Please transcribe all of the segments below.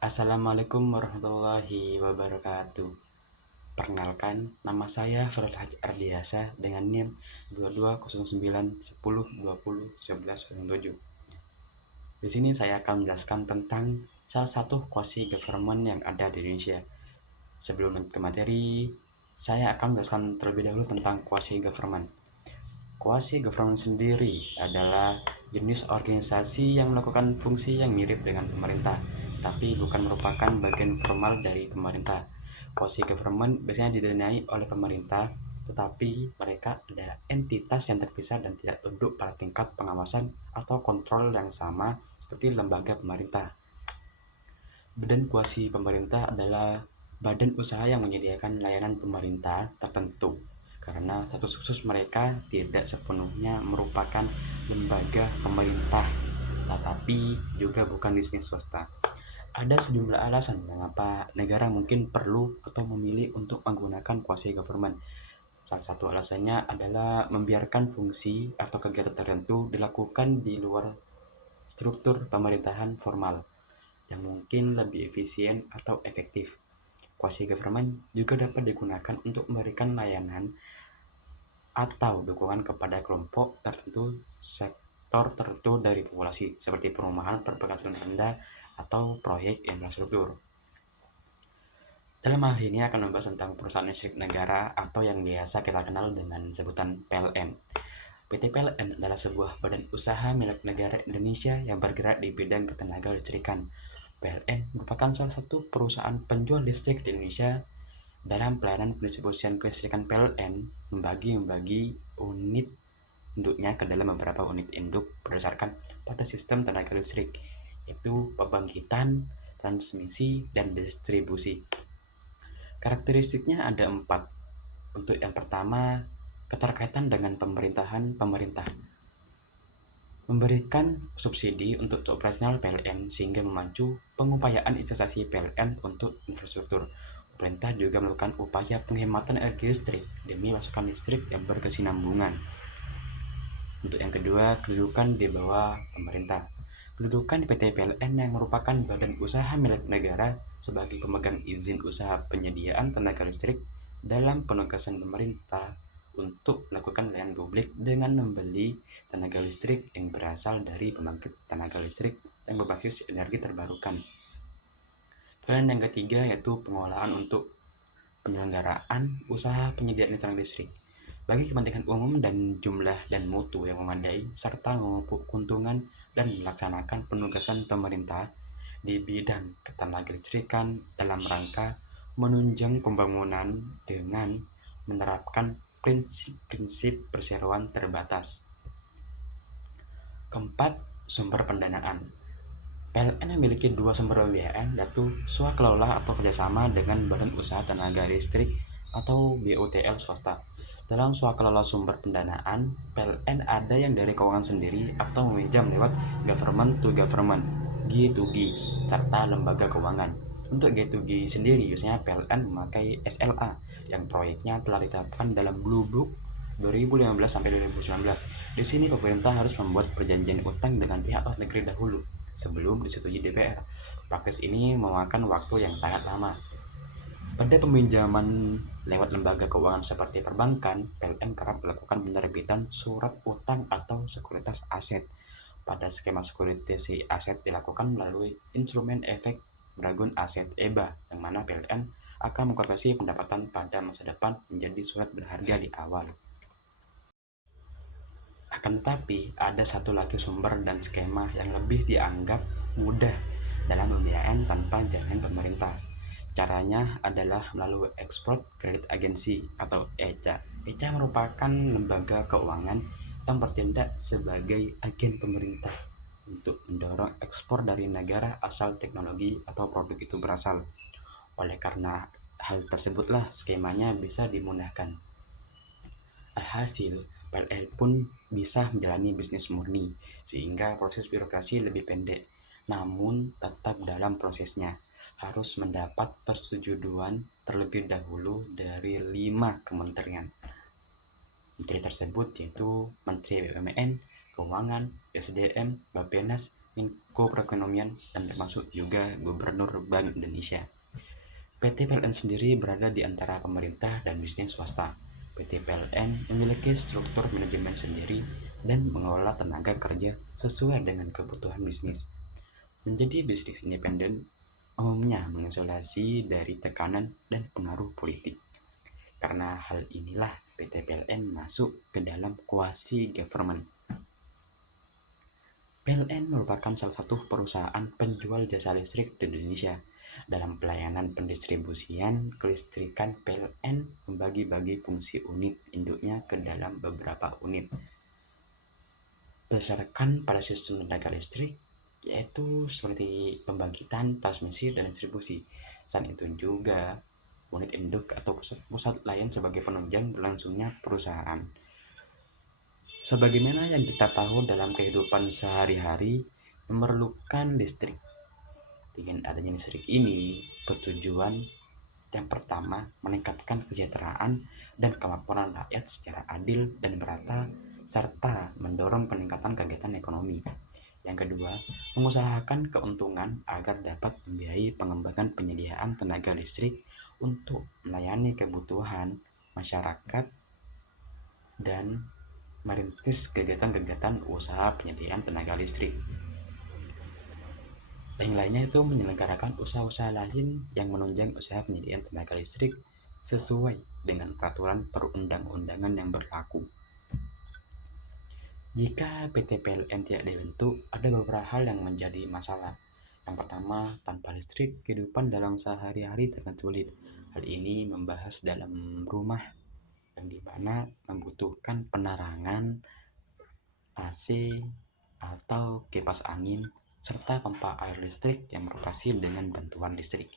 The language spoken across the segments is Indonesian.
Assalamualaikum warahmatullahi wabarakatuh. Perkenalkan, nama saya Farul Haj Ardiasa dengan NIM 220910201107. Di sini saya akan menjelaskan tentang salah satu quasi government yang ada di Indonesia. Sebelum ke materi, saya akan menjelaskan terlebih dahulu tentang quasi government. Quasi government sendiri adalah jenis organisasi yang melakukan fungsi yang mirip dengan pemerintah, tapi bukan merupakan bagian formal dari pemerintah. Quasi government biasanya didanai oleh pemerintah, tetapi mereka adalah entitas yang terpisah dan tidak tunduk pada tingkat pengawasan atau kontrol yang sama seperti lembaga pemerintah. Badan kuasi pemerintah adalah badan usaha yang menyediakan layanan pemerintah tertentu, karena status khusus mereka tidak sepenuhnya merupakan lembaga pemerintah, tetapi juga bukan bisnis swasta. Ada sejumlah alasan mengapa negara mungkin perlu atau memilih untuk menggunakan quasi government. Salah satu alasannya adalah membiarkan fungsi atau kegiatan tertentu dilakukan di luar struktur pemerintahan formal yang mungkin lebih efisien atau efektif. Quasi government juga dapat digunakan untuk memberikan layanan atau dukungan kepada kelompok tertentu, sektor tertentu dari populasi, seperti perumahan, berpenghasilan rendah, atau proyek infrastruktur. Dalam hal ini akan membahas tentang perusahaan listrik negara atau yang biasa kita kenal dengan sebutan PLN. PT PLN adalah sebuah badan usaha milik negara Indonesia yang bergerak di bidang ketenaga listrikan. PLN merupakan salah satu perusahaan penjual listrik di Indonesia. Dalam pelayanan pendistribusian kelistrikan, PLN membagi unit induknya ke dalam beberapa unit induk berdasarkan pada sistem tenaga listrik, yaitu pembangkitan, transmisi, dan distribusi. Karakteristiknya ada 4. Untuk yang pertama, keterkaitan dengan pemerintahan pemerintah. Memberikan subsidi untuk operasional PLN sehingga memacu pengupayaan investasi PLN untuk infrastruktur. Pemerintah juga melakukan upaya penghematan energi listrik demi masukan listrik yang berkesinambungan. Untuk yang kedua, kedudukan di bawah pemerintah. Kedudukan PT PLN yang merupakan badan usaha milik negara sebagai pemegang izin usaha penyediaan tenaga listrik dalam penugasan pemerintah untuk melakukan layanan publik dengan membeli tenaga listrik yang berasal dari pembangkit tenaga listrik yang berbasis energi terbarukan. Dan yang ketiga yaitu pengolahan untuk penyelenggaraan usaha penyediaan tenaga listrik bagi kepentingan umum dan jumlah dan mutu yang memadai, serta memupuk keuntungan dan melaksanakan penugasan pemerintah di bidang ketenaga listrikan dalam rangka menunjang pembangunan dengan menerapkan prinsip-prinsip perseroan terbatas. Keempat, sumber pendanaan. PLN memiliki 2 sumber pembiayaan, yaitu swakelola atau kerjasama dengan Badan Usaha Tenaga Listrik atau BUTL swasta. Dalam swakelola sumber pendanaan, PLN ada yang dari keuangan sendiri atau meminjam lewat government to government (G2G) serta lembaga keuangan. Untuk G2G sendiri, biasanya PLN memakai SLA yang proyeknya telah ditetapkan dalam Blue Book 2015 sampai 2019. Di sini pemerintah harus membuat perjanjian utang dengan pihak luar negeri dahulu sebelum disetujui DPR. Proses ini memakan waktu yang sangat lama. Pada peminjaman lewat lembaga keuangan seperti perbankan, PLN kerap melakukan penerbitan surat utang atau sekuritas aset. Pada skema sekuritasi aset dilakukan melalui instrumen efek beragun aset (EBA), yang mana PLN akan mengkonversi pendapatan pada masa depan menjadi surat berharga di awal. Akan tetapi, ada satu lagi sumber dan skema yang lebih dianggap mudah dalam pembiayaan tanpa jaminan pemerintah. Caranya adalah melalui Export Credit Agency atau ECA. ECA merupakan lembaga keuangan yang bertindak sebagai agen pemerintah untuk mendorong ekspor dari negara asal teknologi atau produk itu berasal. Oleh karena hal tersebutlah skemanya bisa dimudahkan. Alhasil, PLN pun bisa menjalani bisnis murni, sehingga proses birokrasi lebih pendek. Namun, tetap dalam prosesnya harus mendapat persetujuan terlebih dahulu dari 5 kementerian. Menteri tersebut yaitu Menteri BUMN, Keuangan, SDM, Bappenas, Menko Perekonomian, dan termasuk juga Gubernur Bank Indonesia. PT PLN sendiri berada di antara pemerintah dan bisnis swasta. PT PLN memiliki struktur manajemen sendiri dan mengelola tenaga kerja sesuai dengan kebutuhan bisnis. Menjadi bisnis independen umumnya mengisolasi dari tekanan dan pengaruh politik. Karena hal inilah PT PLN masuk ke dalam quasi government. PLN merupakan salah satu perusahaan penjual jasa listrik di Indonesia. Dalam pelayanan pendistribusian kelistrikan, PLN membagi-bagi fungsi unit induknya ke dalam beberapa unit berdasarkan pada sistem tenaga listrik, yaitu seperti pembangkitan, transmisi, dan distribusi. Selain itu juga unit induk atau pusat layan sebagai penunjang berlangsungnya perusahaan. Sebagaimana yang kita tahu dalam kehidupan sehari-hari memerlukan listrik. Dengan adanya listrik ini bertujuan yang pertama meningkatkan kesejahteraan dan kemampuan rakyat secara adil dan merata serta mendorong peningkatan kegiatan ekonomi. Yang kedua, mengusahakan keuntungan agar dapat membiayai pengembangan penyediaan tenaga listrik untuk melayani kebutuhan masyarakat dan merintis kegiatan-kegiatan usaha penyediaan tenaga listrik. Yang lainnya itu menyelenggarakan usaha-usaha lain yang menunjang usaha penyediaan tenaga listrik sesuai dengan peraturan perundang-undangan yang berlaku. Jika PT PLN tidak dibentuk, ada beberapa hal yang menjadi masalah. Yang pertama, tanpa listrik, kehidupan dalam sehari-hari sangat sulit. Hal ini membahas dalam rumah yang dimana membutuhkan penerangan AC atau kipas angin serta pompa air listrik yang beroperasi dengan bantuan listrik.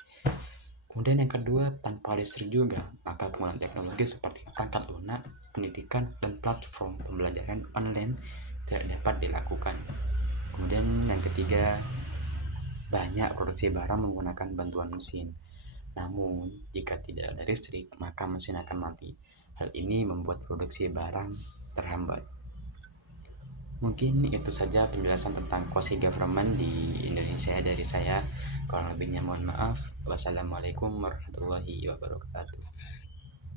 Kemudian yang kedua, tanpa listrik juga, maka penggunaan teknologi seperti perangkat lunak, pendidikan, dan platform pembelajaran online tidak dapat dilakukan. Kemudian yang ketiga, banyak produksi barang menggunakan bantuan mesin. Namun, jika tidak ada listrik, maka mesin akan mati. Hal ini membuat produksi barang terhambat. Mungkin itu saja penjelasan tentang quasi government di Indonesia dari saya. Kurang lebihnya mohon maaf. Wassalamualaikum warahmatullahi wabarakatuh.